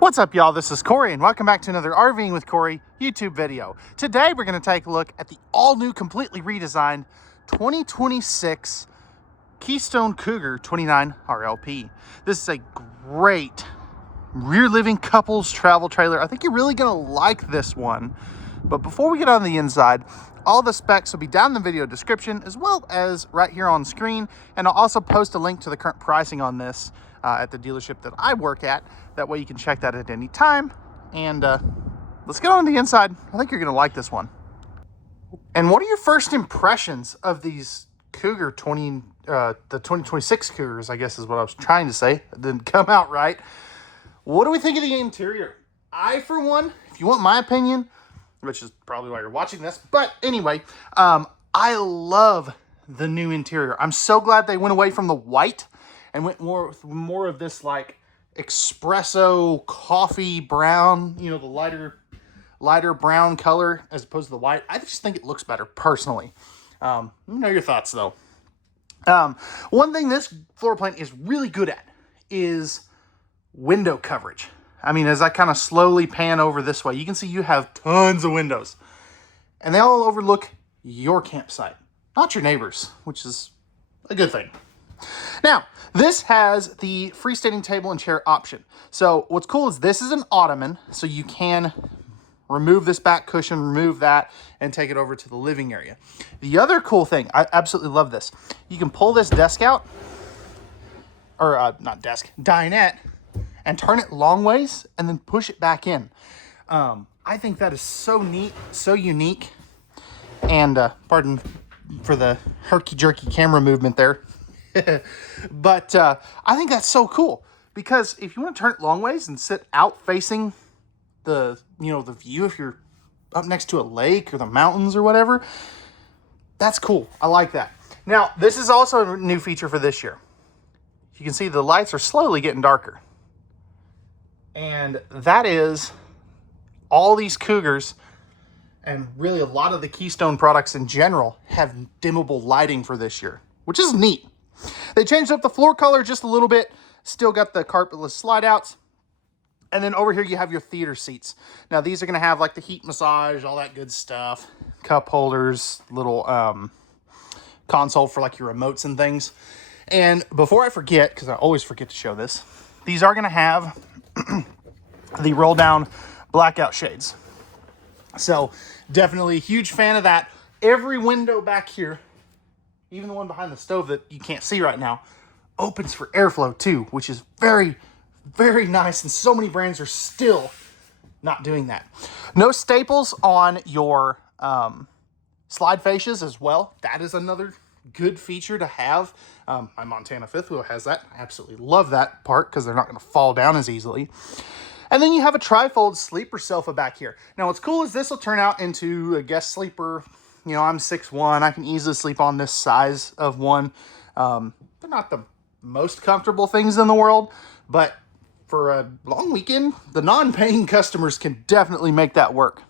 What's up, y'all? This is Cory, and welcome back to another RVing with Cory YouTube video. Today, we're going to take a look at the all-new, completely redesigned 2026 Keystone Cougar 29RLP. This is a great rear-living couples travel trailer. I think you're really going to like this one. But before we get on the inside, all the specs will be down in the video description as well as right here on screen. And I'll also post a link to the current pricing on this at the dealership that I work at. That way you can check that at any time. And let's get on the inside. I think you're going to like this one. And what are your first impressions of these Cougar the 2026 Cougars, I guess is what I was trying to say. It didn't come out right. What do we think of the interior? I, for one, if you want my opinion, which is probably why you're watching this, but anyway, I love the new interior. I'm so glad they went away from the white and went more of this like espresso coffee brown, you know, the lighter brown color as opposed to the white. I just think it looks better personally. Let me know your thoughts though. One thing this floor plan is really good at is window coverage. I mean, as I kind of slowly pan over this way, you can see you have tons of windows. And they all overlook your campsite, not your neighbors, which is a good thing. Now, this has the freestanding table and chair option. So what's cool is this is an ottoman, so you can remove this back cushion, remove that, and take it over to the living area. The other cool thing, I absolutely love this. You can pull this desk out, or not desk, dinette, and turn it long ways and then push it back in. I think that is so neat, so unique. And pardon for the herky-jerky camera movement there. But I think that's so cool because if you want to turn it long ways and sit out facing the view, if you're up next to a lake or the mountains or whatever, that's cool. I like that. Now, this is also a new feature for this year. You can see the lights are slowly getting darker. And that is all these Cougars and really a lot of the Keystone products in general have dimmable lighting for this year, which is neat. They changed up the floor color just a little bit. Still got the carpetless slide outs. And then over here you have your theater seats. Now these are going to have like the heat massage, all that good stuff. Cup holders, little console for like your remotes and things. And before I forget, because I always forget to show this, these are going to have the roll down blackout shades. So definitely a huge fan of that. Every window back here, even the one behind the stove that you can't see right now, opens for airflow too, which is very, very nice. And so many brands are still not doing that. No staples on your slide fascias as well. That is another good feature to have. My Montana fifth wheel has that. I absolutely love that part because they're not going to fall down as easily. And then you have a trifold sleeper sofa back here. Now what's cool is this will turn out into a guest sleeper. You know, I'm 6'1". I can easily sleep on this size of one. They're not the most comfortable things in the world, but for a long weekend, the non-paying customers can definitely make that work.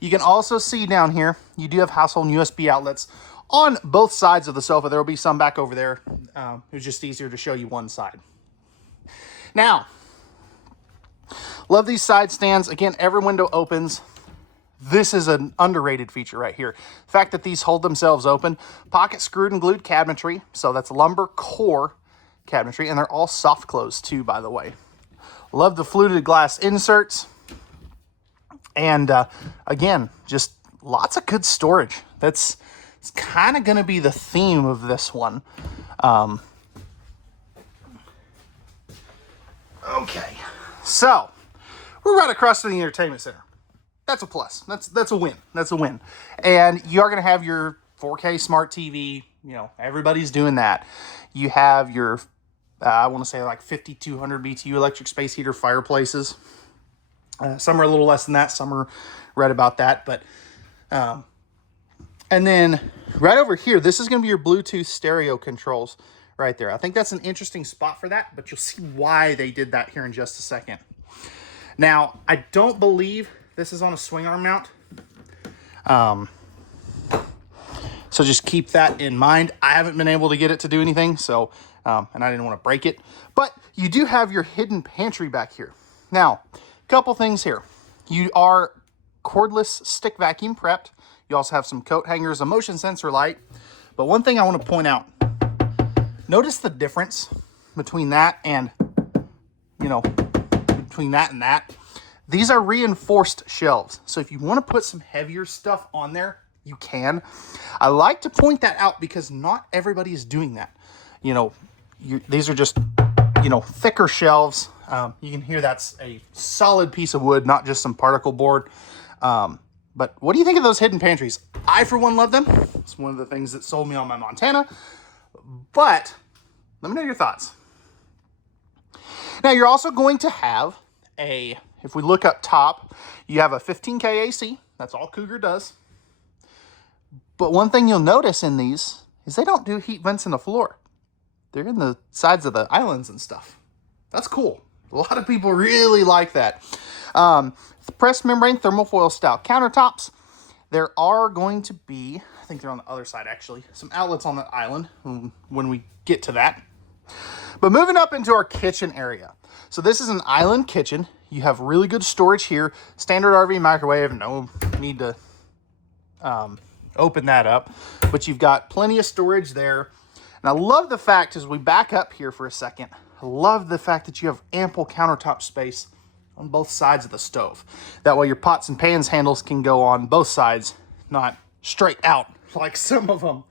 You can also see down here, you do have household USB outlets on both sides of the sofa. There will be some back over there. It's just easier to show you one side. Now, love these side stands. Again, every window opens. This is an underrated feature right here. The fact that these hold themselves open. Pocket screwed and glued cabinetry. So that's lumber core cabinetry. And they're all soft close too, by the way. Love the fluted glass inserts. And again, just lots of good storage. It's kind of going to be the theme of this one. Okay, so we're right across from the entertainment center. That's a plus. That's a win. That's a win. And you are going to have your 4K smart TV. You know, everybody's doing that. You have your, I want to say like 5,200 BTU electric space heater fireplaces. Some are a little less than that. Some are right about that. But, and then right over here, this is going to be your Bluetooth stereo controls right there. I think that's an interesting spot for that, but you'll see why they did that here in just a second. Now, I don't believe this is on a swing arm mount. So just keep that in mind. I haven't been able to get it to do anything, so and I didn't want to break it. But you do have your hidden pantry back here. Now, a couple things here. You are cordless stick vacuum prepped. You also have some coat hangers, a motion sensor light. But one thing I want to point out, notice the difference between that and, between that and that. These are reinforced shelves. So if you want to put some heavier stuff on there, you can. I like to point that out because not everybody is doing that. These are just, thicker shelves. You can hear that's a solid piece of wood, not just some particle board. But what do you think of those hidden pantries? I, for one, love them. It's one of the things that sold me on my Montana. But let me know your thoughts. Now, you're also going to have if we look up top, you have a 15K AC. That's all Cougar does. But one thing you'll notice in these is they don't do heat vents in the floor. They're in the sides of the islands and stuff. That's cool. A lot of people really like that. Pressed membrane thermofoil style countertops. There are going to be, I think they're on the other side actually, some outlets on the island when we get to that. But moving up into our kitchen area. So this is an island kitchen. You have really good storage here. Standard RV microwave, no need to open that up. But you've got plenty of storage there. And I love the fact, as we back up here for a second, I love the fact that you have ample countertop space on both sides of the stove. That way your pots and pans handles can go on both sides, not straight out like some of them.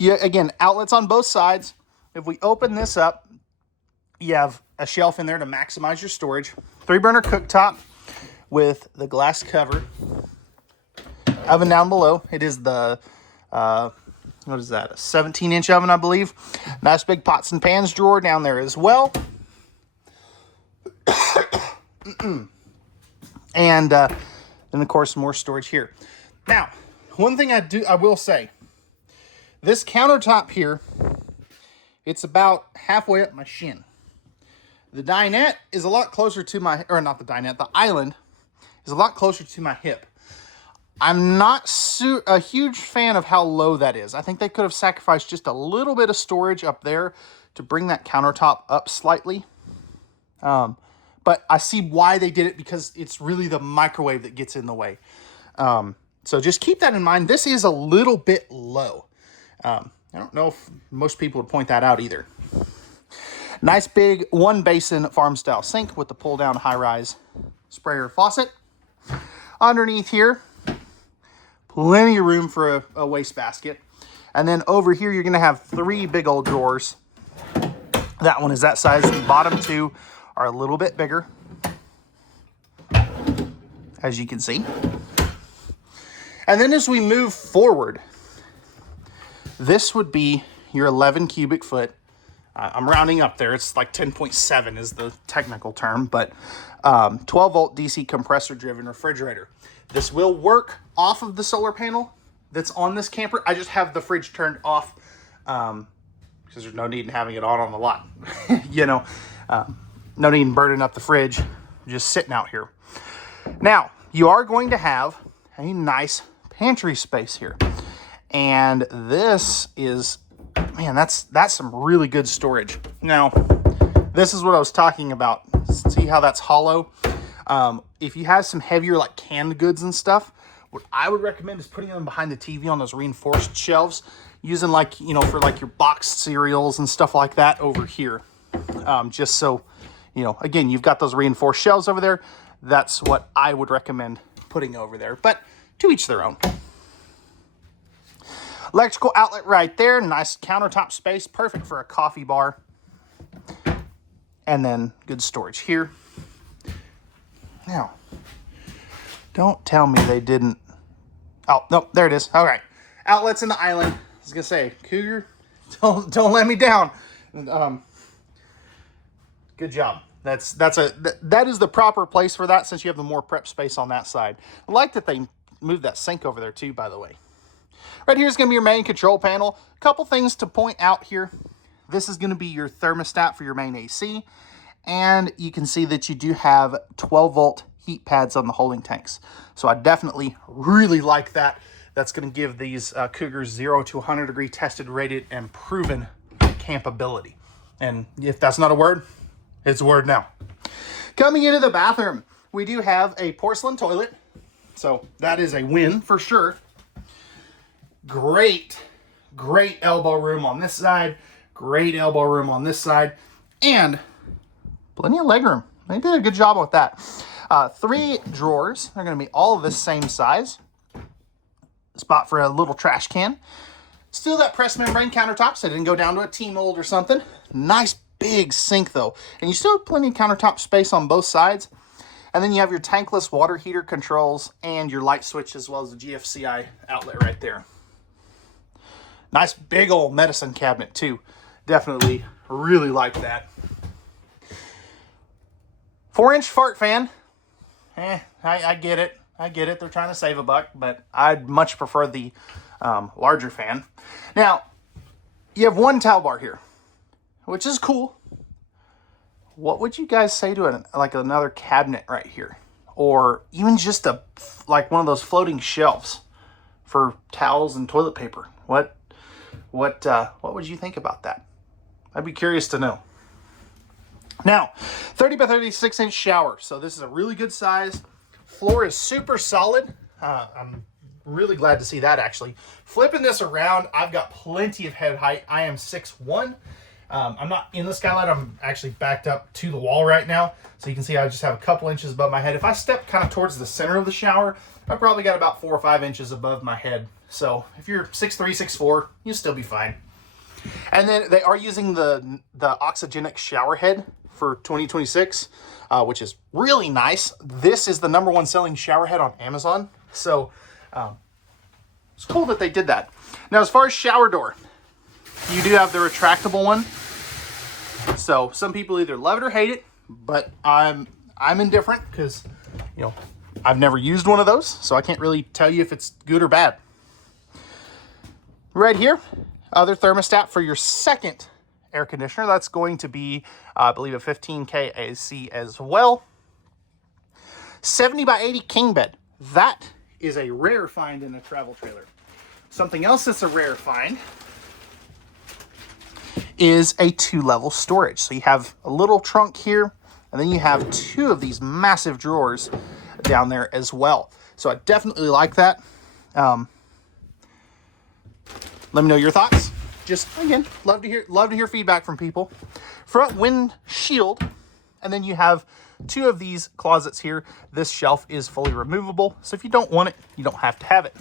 Again, outlets on both sides. If we open this up, you have a shelf in there to maximize your storage. 3-burner cooktop with the glass cover. Oven down below. It is the, what is that? A 17-inch oven, I believe. Nice big pots and pans drawer down there as well. And then, of course, more storage here. Now, one thing I will say, this countertop here, it's about halfway up my shin. The dinette is a lot closer to my, or not the dinette, the island is a lot closer to my hip. I'm not a huge fan of how low that is. I think they could have sacrificed just a little bit of storage up there to bring that countertop up slightly. But I see why they did it, because it's really the microwave that gets in the way. So just keep that in mind. This is a little bit low. I don't know if most people would point that out either. Nice big 1-basin farm-style sink with the pull-down high-rise sprayer faucet. Underneath here, plenty of room for a wastebasket. And then over here, you're going to have 3 big old drawers. That one is that size. The bottom 2 are a little bit bigger, as you can see. And then as we move forward, this would be your 11 cubic foot. I'm rounding up there. It's like 10.7 is the technical term, but 12-volt DC compressor-driven refrigerator. This will work off of the solar panel that's on this camper. I just have the fridge turned off because there's no need in having it on the lot. No need in burning up the fridge, just sitting out here. Now, you are going to have a nice pantry space here. And this is, man, that's some really good storage. Now, this is what I was talking about. See how that's hollow? If you have some heavier, like canned goods and stuff, what I would recommend is putting them behind the TV on those reinforced shelves, using for like your boxed cereals and stuff like that over here. Just so, again, you've got those reinforced shelves over there. That's what I would recommend putting over there, but to each their own. Electrical outlet right there. Nice countertop space. Perfect for a coffee bar. And then good storage here. Now, don't tell me they didn't. Oh, no, there it is. All right. Outlets in the island. I was going to say, Cougar, don't let me down. Good job. That is the proper place for that, since you have the more prep space on that side. I like that they moved that sink over there too, by the way. Right here is going to be your main control panel. A couple things to point out here. This is going to be your thermostat for your main AC. And you can see that you do have 12-volt heat pads on the holding tanks. So I definitely really like that. That's going to give these Cougars 0 to 100 degree tested, rated, and proven campability. And if that's not a word, it's a word now. Coming into the bathroom, we do have a porcelain toilet. So that is a win for sure. Great elbow room on this side. Great elbow room on this side. And plenty of legroom. They did a good job with that. 3 drawers. They're going to be all of the same size. Spot for a little trash can. Still that pressed membrane countertops. So they didn't go down to a T-mold or something. Nice big sink though. And you still have plenty of countertop space on both sides. And then you have your tankless water heater controls and your light switch as well as the GFCI outlet right there. Nice big old medicine cabinet too. Definitely really like that. 4-inch fart fan. I get it. I get it. They're trying to save a buck, but I'd much prefer the larger fan. Now, you have one towel bar here, which is cool. What would you guys say to like another cabinet right here? Or even just like one of those floating shelves for towels and toilet paper? What would you think about that? I'd be curious to know. Now, 30 by 36 inch shower. So this is a really good size. Floor is super solid. I'm really glad to see that actually. Flipping this around, I've got plenty of head height. I am 6'1". I'm not in the skylight. I'm actually backed up to the wall right now. So you can see I just have a couple inches above my head. If I step kind of towards the center of the shower, I probably got about 4 or 5 inches above my head. So if you're 6'3", 6'4", you'll still be fine. And then they are using the oxygenic shower head for 2026, which is really nice. This is the #1 selling shower head on Amazon. So it's cool that they did that. Now, as far as shower door, you do have the retractable one. So some people either love it or hate it, but I'm indifferent because, you know, I've never used one of those, so I can't really tell you if it's good or bad. Right here, other thermostat for your second air conditioner. That's going to be, I believe, a 15K AC as well. 70 by 80 king bed. That is a rare find in a travel trailer. Something else that's a rare find is a 2-level storage. So you have a little trunk here, and then you have 2 of these massive drawers down there as well. So I definitely like that. Let me know your thoughts. Just, again, love to hear feedback from people. Front windshield, and then you have 2 of these closets here. This shelf is fully removable, so if you don't want it, you don't have to have it.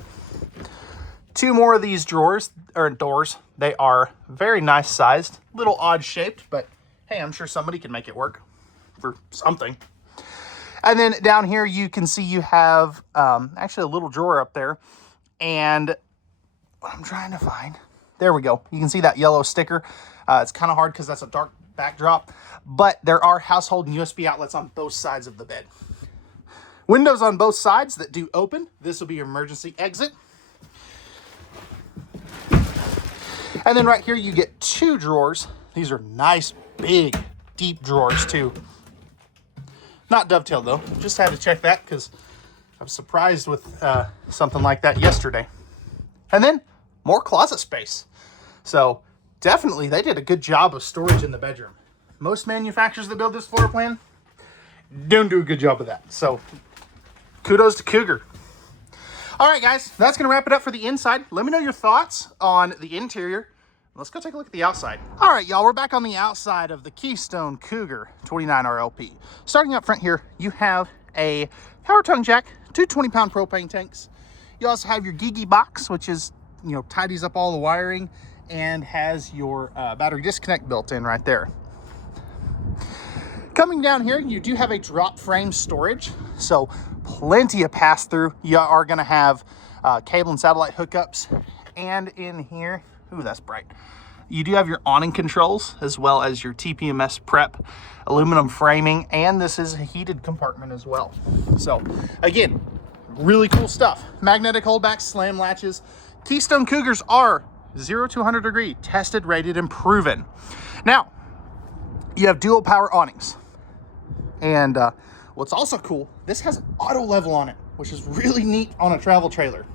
2 more of these drawers, or doors. They are very nice sized, little odd shaped, but hey, I'm sure somebody can make it work for something. And then down here, you can see you have actually a little drawer up there, and what I'm trying to find, there we go. You can see that yellow sticker. It's kind of hard because that's a dark backdrop, but there are household and USB outlets on both sides of the bed. Windows on both sides that do open. This will be your emergency exit. And then right here, you get 2 drawers. These are nice, big, deep drawers too. Not dovetailed though. Just had to check that because I was surprised with something like that yesterday. And then more closet space. So definitely they did a good job of storage in the bedroom. Most manufacturers that build this floor plan don't do a good job of that. So kudos to Cougar. All right, guys, that's going to wrap it up for the inside. Let me know your thoughts on the interior. Let's go take a look at the outside. All right, y'all, we're back on the outside of the Keystone Cougar 29RLP. Starting up front here, you have a power tongue jack, 2 20-pound propane tanks. You also have your Gigi box, which is, you know, tidies up all the wiring and has your battery disconnect built in right there. Coming down here, you do have a drop frame storage, so plenty of pass-through. You are going to have cable and satellite hookups. And in here, ooh, that's bright. You do have your awning controls as well as your TPMS prep, aluminum framing, and this is a heated compartment as well. So again, really cool stuff. Magnetic holdback, slam latches. Keystone Cougars are 0 to 100 degree, tested, rated, and proven. Now, you have dual power awnings. And what's also cool, this has auto level on it, which is really neat on a travel trailer.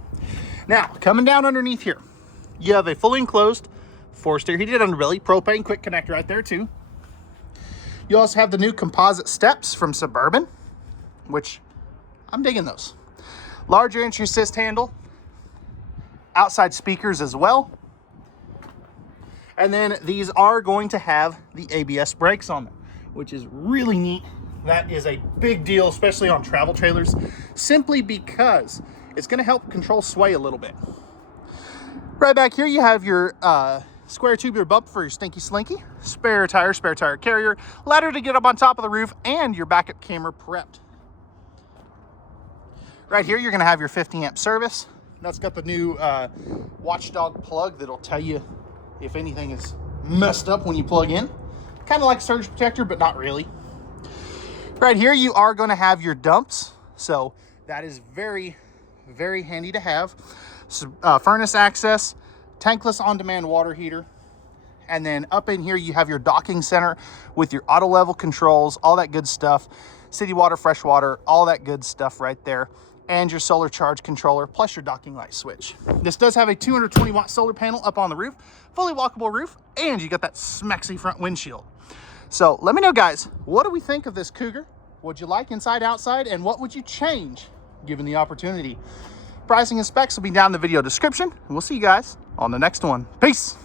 Now, coming down underneath here, you have a fully enclosed forced air heated underbelly, propane quick connect right there too. You also have the new composite steps from Suburban, which I'm digging those. Larger entry assist handle, outside speakers as well. And then these are going to have the ABS brakes on them, which is really neat. That is a big deal, especially on travel trailers, simply because it's going to help control sway a little bit. Right back here, you have your square tubular bump for your stinky slinky, spare tire carrier, ladder to get up on top of the roof, and your backup camera prepped. Right here, you're going to have your 50 amp service. That's got the new watchdog plug that'll tell you if anything is messed up when you plug in. Kind of like a surge protector, but not really. Right here, you are going to have your dumps. So that is very, very handy to have. So, furnace access, tankless on-demand water heater. And then up in here, you have your docking center with your auto level controls, all that good stuff. City water, fresh water, all that good stuff right there. And your solar charge controller, plus your docking light switch. This does have a 220 watt solar panel up on the roof, fully walkable roof, and you got that smexy front windshield. So let me know, guys, what do we think of this Cougar? What'd you like inside, outside, and what would you change given the opportunity? Pricing and specs will be down in the video description, and we'll see you guys on the next one. Peace.